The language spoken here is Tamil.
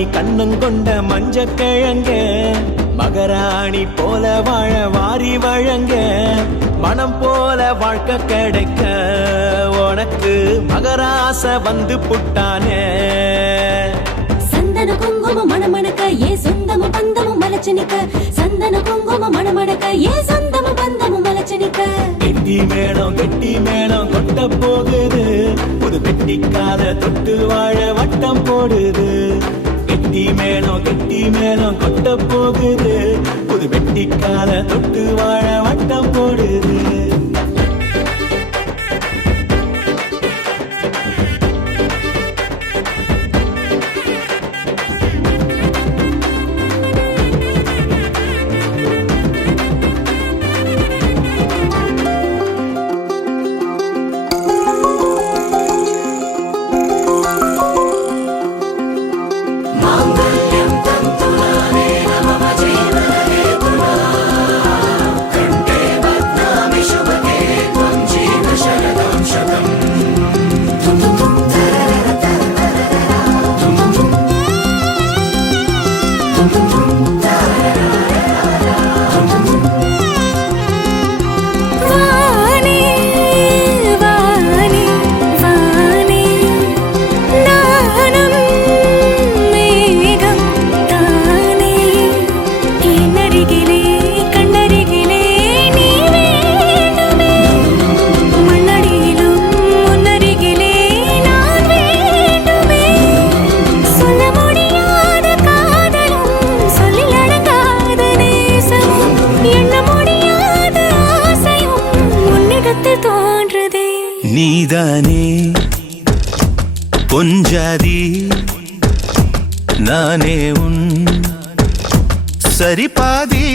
நீ கண்ணம் கொண்ட மஞ்ச கிழங்க மகராணி போல வாழ வாரி வழங்க மனம் போல வாழ்க்கை கிடைக்க உனக்கு மகராச வந்து புட்டானே சந்தன குங்குமம் மணமணக்க ஏ சொந்தமும் பந்தமும் மலச்சனிக்க சந்தன குங்குமம் மணமணக்க ஏ சொந்தமும் பந்தமும் மலச்சனிக்க கெட்டி மேளம் கொட்ட போகுது ஒரு வெட்டிக்காத தொட்டு வாழ வட்டம் போடுது கெட்டி மேளம் கொட்ட போகுது ஒரு வெட்டிக்காத தொட்டு வாழ வட்டம் போடுது நீதானே கொஞ்சாதி நானே உன் சரிபாதி